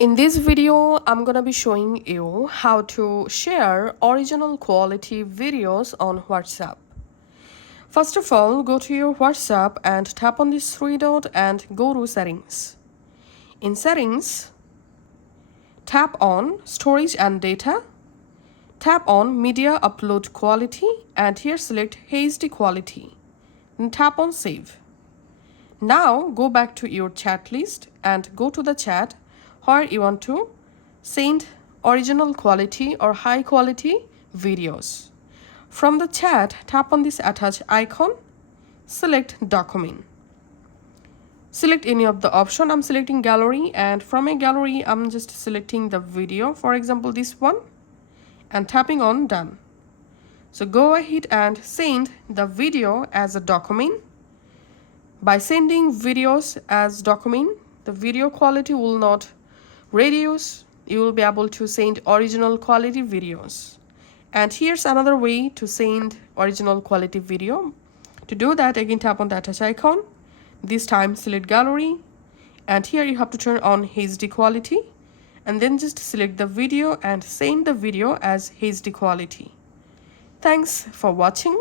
In this video, I'm gonna be showing you how to share original quality videos on WhatsApp. First of all, go to your WhatsApp and tap on this three dot and go to settings. In settings, tap on storage and data, tap on media upload quality and here select HD quality. Then tap on save. Now go back to your chat list and go to the chat where you want to send original quality or high quality videos. From the chat, tap on this attach icon, select document. Select any of the option. I'm selecting gallery, and from a gallery, I'm just selecting the video, for example, this one, and tapping on done. So go ahead and send the video as a document. By sending videos as document, the video quality will not reduce. You will be able to send original quality videos. And here's another way to send original quality video. To do that, again tap on the attach icon. This time select gallery, and here you have to turn on HD quality, and then just select the video and send the video as HD quality. Thanks for watching.